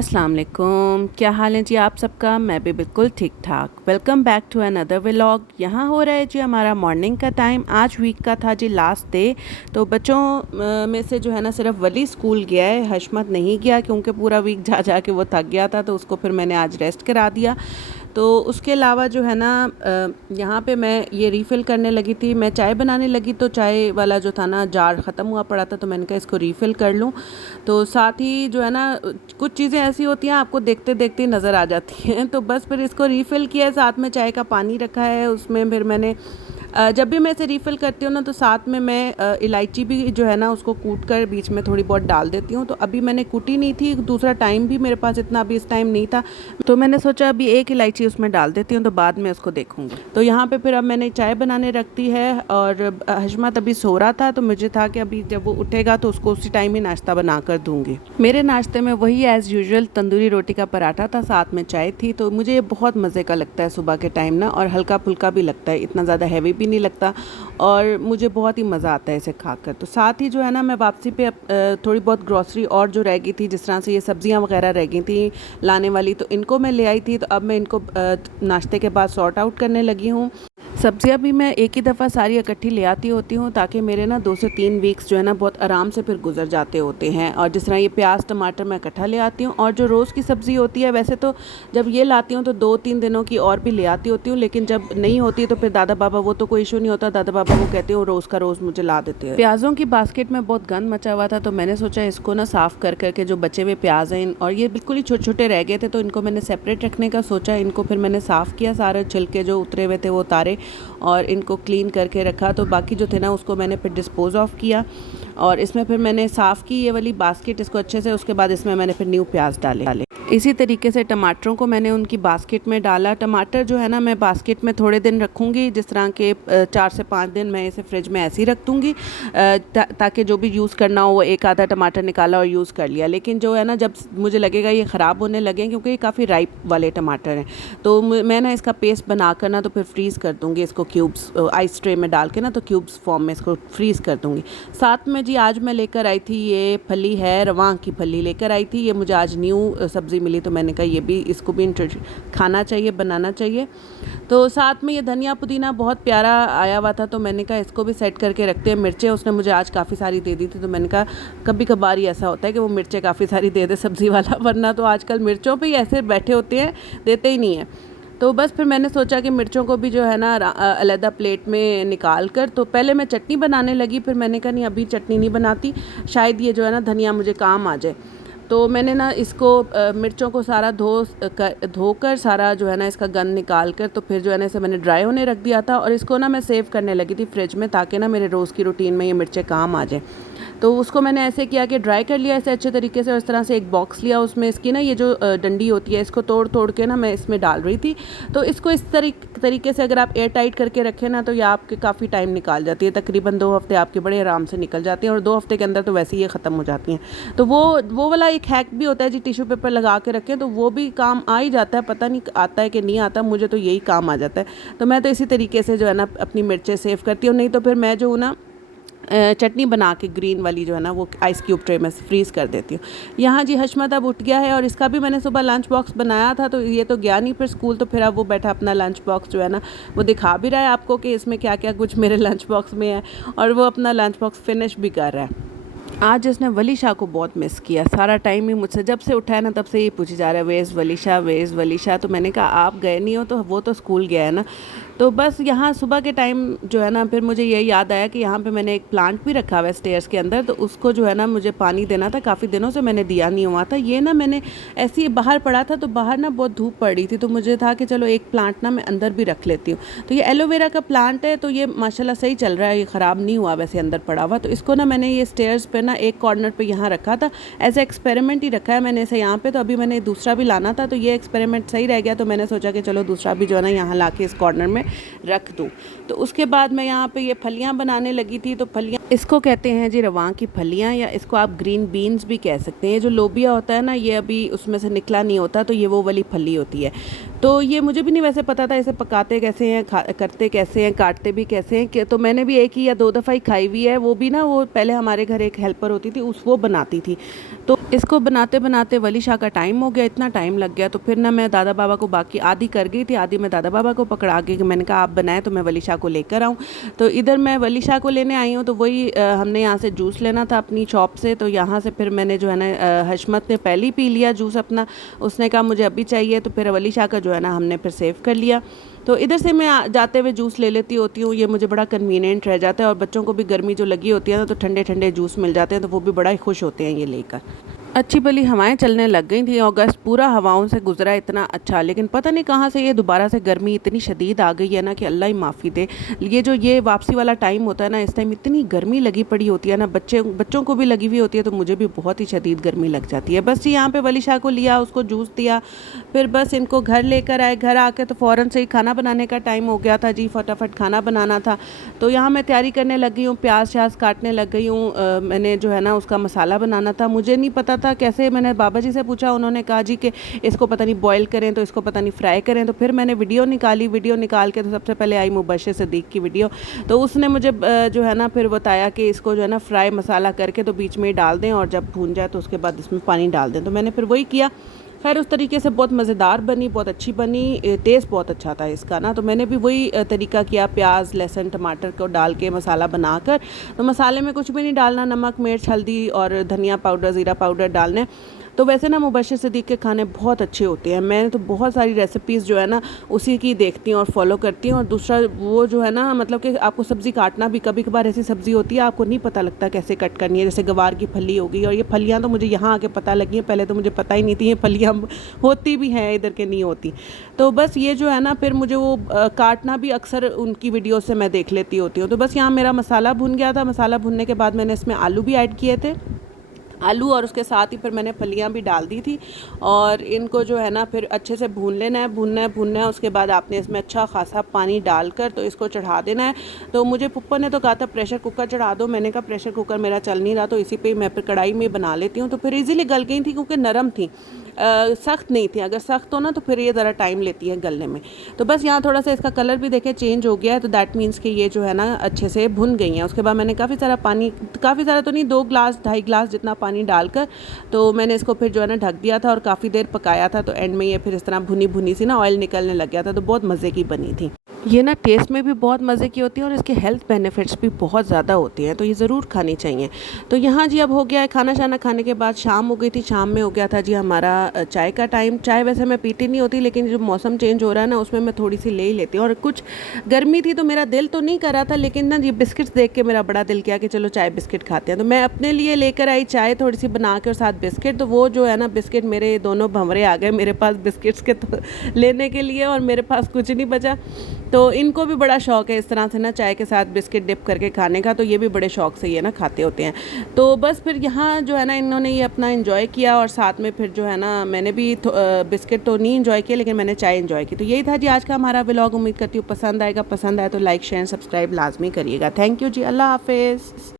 अस्सलाम वालेकुम, क्या हाल है जी आप सबका। मैं भी बिल्कुल ठीक ठाक। Welcome back to another vlog. यहाँ हो रहा है जी हमारा मॉर्निंग का टाइम। आज वीक का था जी लास्ट डे। तो बच्चों में से जो है ना सिर्फ वली स्कूल गया है, हशमत नहीं गया क्योंकि पूरा वीक जा जा के वो थक गया था, तो उसको फिर मैंने आज रेस्ट करा दिया। तो उसके अलावा जो है ना यहाँ पे मैं ये रीफ़िल करने लगी थी। मैं चाय बनाने लगी तो चाय वाला जो था ना जार ख़त्म हुआ पड़ा था, तो मैंने कहा इसको रीफ़िल कर लूँ। तो साथ ही जो है ना कुछ चीज़ें ऐसी होती हैं आपको देखते देखते नज़र आ जाती हैं, तो बस फिर इसको रीफ़िल किया है। साथ में चाय का पानी रखा है, उसमें फिर मैंने जब भी मैं इसे रीफ़िल करती हूँ ना तो साथ में मैं इलायची भी जो है ना उसको कूट कर बीच में थोड़ी बहुत डाल देती हूँ। तो अभी मैंने कूटी नहीं थी, दूसरा टाइम भी मेरे पास इतना अभी इस टाइम नहीं था, तो मैंने सोचा अभी एक इलायची उसमें डाल देती हूँ, तो बाद में उसको देखूँगी। तो यहाँ पे फिर अब मैंने चाय बनाने रख दी है और हशमत अभी सो रहा था, तो मुझे था कि अभी जब वो उठेगा तो उसको उसी टाइम ही नाश्ता बना कर दूँगी। मेरे नाश्ते में वही एज़ यूजुअल तंदूरी रोटी का पराठा था, साथ में चाय थी। तो मुझे ये बहुत मज़े का लगता है सुबह के टाइम ना, और हल्का फुल्का भी लगता है, इतना ज़्यादा हैवी भी नहीं लगता और मुझे बहुत ही मज़ा आता है इसे खाकर। तो साथ ही जो है ना मैं वापसी पे थोड़ी बहुत ग्रॉसरी और जो रह गई थी, जिस तरह से ये सब्जियां वगैरह रह गई थी लाने वाली, तो इनको मैं ले आई थी। तो अब मैं इनको नाश्ते के बाद सॉर्ट आउट करने लगी हूँ। सब्जियां भी मैं एक ही दफ़ा सारी इकट्ठी ले आती होती हूँ, ताकि मेरे ना 2 से 3 वीक्स जो है ना बहुत आराम से फिर गुजर जाते होते हैं। और जिस तरह ये प्याज टमाटर मैं इकट्ठा ले आती हूँ, और जो रोज़ की सब्ज़ी होती है वैसे तो जब ये लाती हूँ तो 2-3 दिनों की और भी ले आती होती हूँ, लेकिन जब नहीं होती तो फिर दादा बाबा, वो तो कोई इशू नहीं होता, दादा बाबा वो कहते हैं रोज़ का रोज़ मुझे ला देते हैं। प्याज़ों की बास्केट में बहुत गंद मचा हुआ था, तो मैंने सोचा इसको ना साफ़ कर करके जो बचे हुए प्याज हैं, और ये बिल्कुल ही छोटे छोटे रह गए थे, तो इनको मैंने सेपरेट रखने का सोचा। इनको फिर मैंने साफ़ किया, सारे छिलके जो उतरे हुए थे वो उतारे और इनको क्लीन करके रखा। तो बाकी जो थे ना उसको मैंने फिर डिस्पोज़ ऑफ किया, और इसमें फिर मैंने साफ़ की ये वाली बास्केट इसको अच्छे से। उसके बाद इसमें मैंने फिर न्यू प्याज डाले। इसी तरीके से टमाटरों को मैंने उनकी बास्केट में डाला। टमाटर जो है ना मैं बास्केट में थोड़े दिन रखूँगी, जिस तरह के 4 से 5 दिन मैं इसे फ्रिज में ऐसे ही रख दूँगी, ताकि जो भी यूज़ करना हो वो एक आधा टमाटर निकाला और यूज़ कर लिया। लेकिन जो है ना जब मुझे लगेगा ये ख़राब होने लगे, क्योंकि ये काफ़ी राइप वाले टमाटर हैं, तो मैं ना इसका पेस्ट बना कर ना तो फिर फ्रीज़ कर दूँगी इसको क्यूब्स आइस ट्रे में डाल के ना, तो क्यूब्स फॉर्म में इसको फ्रीज़ कर दूँगी। साथ में जी आज मैं लेकर आई थी ये फली है, रवां की फली लेकर आई थी। ये मुझे आज न्यू सब्ज़ी मिली, तो मैंने कहा ये भी इसको भी खाना चाहिए, बनाना चाहिए। तो साथ में ये धनिया पुदीना बहुत प्यारा आया हुआ था, तो मैंने कहा इसको भी सेट करके रखते हैं। मिर्चें उसने मुझे आज काफ़ी सारी दे दी थी, तो मैंने कहा कभी कभार ही ऐसा होता है कि वो मिर्चें काफ़ी सारी दे दे सब्ज़ी वाला, वरना तो आजकल मिर्चों पे ही ऐसे बैठे होते हैं, देते ही नहीं है। तो बस फिर मैंने सोचा कि मिर्चों को भी जो है ना अलग प्लेट में निकाल कर, तो पहले मैं चटनी बनाने लगी, फिर मैंने कहा नहीं अभी चटनी नहीं बनाती, शायद ये जो है ना धनिया मुझे काम आ जाए। तो मैंने ना इसको मिर्चों को सारा धोकर सारा जो है ना इसका गंद निकाल कर, तो फिर जो है ना इसे मैंने ड्राई होने रख दिया था, और इसको ना मैं सेव करने लगी थी फ्रिज में, ताकि ना मेरे रोज़ की रूटीन में ये मिर्चें काम आ जाए। तो उसको मैंने ऐसे किया कि ड्राई कर लिया ऐसे अच्छे तरीके से, और इस तरह से एक बॉक्स लिया, उसमें इसकी ना ये जो डंडी होती है इसको तोड़ तोड़ के ना मैं इसमें डाल रही थी। तो इसको इस तरीके से अगर आप एयर टाइट करके रखें ना, तो ये आपके काफ़ी टाइम निकाल जाती है, तकरीबन 2 हफ्ते आपके बड़े आराम से निकल जाते हैं, और 2 हफ्ते के अंदर तो वैसे ही ये ख़त्म हो जाती हैं। तो वो वाला एक हैक भी होता है जी, टिश्यू पेपर लगा के रखें, तो वो भी काम आ ही जाता है, पता नहीं आता है कि नहीं आता, मुझे तो यही काम आ जाता है। तो मैं तो इसी तरीके से जो है ना अपनी मिर्चें सेव करती हूँ, नहीं तो फिर मैं जो हूँ ना चटनी बना के ग्रीन वाली जो है ना वो आइस क्यूब ट्रे में फ्रीज़ कर देती हूँ। यहाँ जी हशमत अब उठ गया है, और इसका भी मैंने सुबह लंच बॉक्स बनाया था, तो ये तो गया नहीं फिर स्कूल, तो फिर अब वो बैठा अपना लंच बॉक्स जो है ना वो दिखा भी रहा है आपको कि इसमें क्या क्या कुछ मेरे लंच बॉक्स में है, और वो अपना लंच बॉक्स फिनिश भी कर रहा है। आज इसने वली शाह को बहुत मिस किया, सारा टाइम ही मुझसे जब से उठा है ना तब से ये पूछी जा रहा है वेज़ वली शाह, वेज़ वली शाह। तो मैंने कहा आप गए नहीं हो, तो वो तो स्कूल गया है ना। तो बस यहाँ सुबह के टाइम जो है ना फिर मुझे ये याद आया कि यहाँ पे मैंने एक प्लांट भी रखा हुआ है स्टेयर्स के अंदर, तो उसको जो है ना मुझे पानी देना था, काफ़ी दिनों से मैंने दिया नहीं हुआ था। ये ना मैंने ऐसे ही बाहर पड़ा था, तो बाहर ना बहुत धूप पड़ रही थी, तो मुझे था कि चलो एक प्लांट ना मैं अंदर भी रख लेती हूँ। तो ये एलोवेरा का प्लांट है, तो ये माशाल्लाह सही चल रहा है, ये ख़राब नहीं हुआ वैसे अंदर पड़ा हुआ। तो इसको ना मैंने ये स्टेयर्स पर ना एक कॉर्नर पर यहाँ रखा था, एज ए एक्सपेरिमेंट ही रखा है मैंने इसे यहाँ पर। तो अभी मैंने दूसरा भी लाना था, तो ये एक्सपेरिमेंट सही रह गया, तो मैंने सोचा कि चलो दूसरा भी जो है ना यहाँ ला के इस कॉर्नर में रख दूँ। तो उसके बाद मैं यहाँ पे ये फलियाँ बनाने लगी थी। तो फलियाँ इसको कहते हैं जी रवां की फलियाँ, या इसको आप ग्रीन बीन्स भी कह सकते हैं। ये जो लोबिया होता है ना, ये अभी उसमें से निकला नहीं होता, तो ये वो वाली फली होती है। तो ये मुझे भी नहीं वैसे पता था इसे पकाते कैसे हैं, करते कैसे हैं, काटते भी कैसे हैं कि तो मैंने भी एक ही या दो दफ़ा ही खाई हुई है। वो भी ना, वो पहले हमारे घर एक हेल्पर होती थी, वो बनाती थी। तो इसको बनाते बनाते वली शाह का टाइम हो गया, इतना टाइम लग गया। तो फिर ना मैं दादा बाबा को बाकी आधी कर गई थी, आधी मैं दादा बाबा को पकड़ा के, मैंने कहा आप बनाए तो मैं वली शाह को लेकर आऊँ। तो इधर मैं वली शाह को लेने आई हूँ। तो वही हमने यहाँ से जूस लेना था अपनी शॉप से। तो यहाँ से फिर मैंने जो है ना, हशमत ने पहले ही पी लिया जूस अपना, उसने कहा मुझे अभी चाहिए। तो फिर वली शाह का जो है ना हमने फिर सेव कर लिया। तो इधर से मैं जाते हुए जूस ले लेती होती हूँ, ये मुझे बड़ा कन्वीनियंट रह जाता है। और बच्चों को भी गर्मी जो लगी होती है ना, तो ठंडे ठंडे जूस मिल जाते हैं, तो वो भी बड़ा ही खुश होते हैं ये लेकर। अच्छी भली हवाएं चलने लग गई थी, अगस्त पूरा हवाओं से गुजरा इतना अच्छा। लेकिन पता नहीं कहाँ से ये दोबारा से गर्मी इतनी शदीद आ गई है ना कि अल्लाह ही माफ़ी दे। ये वापसी वाला टाइम होता है ना, इस टाइम इतनी गर्मी लगी पड़ी होती है ना, बच्चों को भी लगी हुई होती है, तो मुझे भी बहुत ही शदीद गर्मी लग जाती है। बस यहाँ पे वली शाह को लिया, उसको जूस दिया, फिर बस इनको घर लेकर आए। घर आके तो फ़ौरन से ही खाना बनाने का टाइम हो गया था जी, फटाफट खाना बनाना था। तो यहाँ मैं तैयारी करने लग गई हूँ, प्याज श्याज काटने लग गई हूँ। मैंने जो है ना उसका मसाला बनाना था, मुझे नहीं पता था कैसे। मैंने बाबा जी से पूछा, उन्होंने कहा जी कि इसको पता नहीं बॉईल करें, तो इसको पता नहीं फ्राई करें। तो फिर मैंने वीडियो निकाल के तो सबसे पहले आई मुबशिर सिद्दीक की वीडियो। तो उसने मुझे जो है ना फिर बताया कि इसको जो है ना फ्राई मसाला करके तो बीच में ही डाल दें, और जब भून जाए तो उसके बाद इसमें पानी डाल दें। तो मैंने फिर वही किया। खैर उस तरीके से बहुत मज़ेदार बनी, बहुत अच्छी बनी, टेस्ट बहुत अच्छा था इसका ना। तो मैंने भी वही तरीका किया, प्याज लहसुन टमाटर को डाल के मसाला बनाकर। तो मसाले में कुछ भी नहीं डालना, नमक मिर्च हल्दी और धनिया पाउडर ज़ीरा पाउडर डालने। तो वैसे ना मुबशिर सिद्दीक के खाने बहुत अच्छे होते हैं। मैंने तो बहुत सारी रेसिपीज़ जो है ना उसी की देखती हूँ और फॉलो करती हूँ। और दूसरा वो जो है ना, मतलब कि आपको सब्ज़ी काटना भी, कभी कभार ऐसी सब्ज़ी होती है आपको नहीं पता लगता कैसे कट करनी है, जैसे गवार की फली हो गई। और ये फलियाँ तो मुझे यहाँ आके पता लगी हैं, पहले तो मुझे पता ही नहीं थी ये फलियाँ होती भी हैं, इधर के नहीं होती। तो बस ये जो है ना, फिर मुझे वो काटना भी अक्सर उनकी वीडियो से मैं देख लेती होती हूँ। तो बस यहाँ मेरा मसाला भुन गया था। मसाला भुनने के बाद मैंने इसमें आलू भी ऐड किए थे, आलू, और उसके साथ ही फिर मैंने फलियां भी डाल दी थी। और इनको जो है ना फिर अच्छे से भून लेना है, भूनना है। उसके बाद आपने इसमें अच्छा खासा पानी डालकर तो इसको चढ़ा देना है। तो मुझे पप्पा ने तो कहा था प्रेशर कुकर चढ़ा दो, मैंने कहा प्रेशर कुकर मेरा चल नहीं रहा, तो इसी पे मैं फिर कढ़ाई में बना लेती हूँ। तो फिर इजीली गल गई थी क्योंकि नरम थी, सख्त नहीं थी। अगर सख्त हो ना तो फिर ये ज़रा टाइम लेती है गलने में। तो बस यहाँ थोड़ा सा इसका कलर भी देखें चेंज हो गया है, तो दैट मीन्स कि ये जो है ना अच्छे से भुन गई हैं। उसके बाद मैंने काफ़ी सारा पानी, काफ़ी सारा तो नहीं, 2 गिलास 2.5 गिलास जितना पानी डालकर तो मैंने इसको फिर जो है ना ढक दिया था और काफ़ी देर पकाया था। तो एंड में ये फिर इस तरह भुनी भुनी सी ना ऑयल निकलने लग गया था। तो बहुत मज़े की बनी थी ये ना, टेस्ट में भी बहुत मज़े की होती है और इसके हेल्थ बेनिफिट्स भी बहुत ज़्यादा होती हैं, तो ये ज़रूर खानी चाहिए। तो यहाँ जी अब हो गया है खाना शाना खाने के बाद शाम हो गई थी। शाम में हो गया था जी हमारा चाय का टाइम। चाय वैसे मैं पीती नहीं होती, लेकिन जो मौसम चेंज हो रहा है ना उसमें मैं थोड़ी सी ले ही लेती हूँ। और कुछ गर्मी थी तो मेरा दिल तो नहीं कर रहा था, लेकिन ना ये बिस्किट्स देख के मेरा बड़ा दिल किया कि चलो चाय बिस्किट खाते हैं। तो मैं अपने लिए लेकर आई चाय थोड़ी सी बना के और साथ बिस्किट। तो वो जो है ना बिस्किट मेरे दोनों भंवरे आ गए मेरे पास बिस्किट्स के तो लेने के लिए, और मेरे पास कुछ नहीं बचा। तो इनको भी बड़ा शौक़ है इस तरह से ना चाय के साथ बिस्किट डिप करके खाने का, तो ये भी बड़े शौक़ से ये ना खाते होते हैं। तो बस फिर यहाँ जो है ना इन्होंने ये अपना एंजॉय किया, और साथ में फिर जो है ना मैंने भी बिस्किट तो नहीं एंजॉय किया, लेकिन मैंने चाय एंजॉय की। तो यही था जी आज का हमारा व्लॉग। उम्मीद करती हूँ पसंद आएगा। पसंद आए तो लाइक शेयर सब्सक्राइब लाजमी करिएगा। थैंक यू जी, अल्लाह हाफिज़।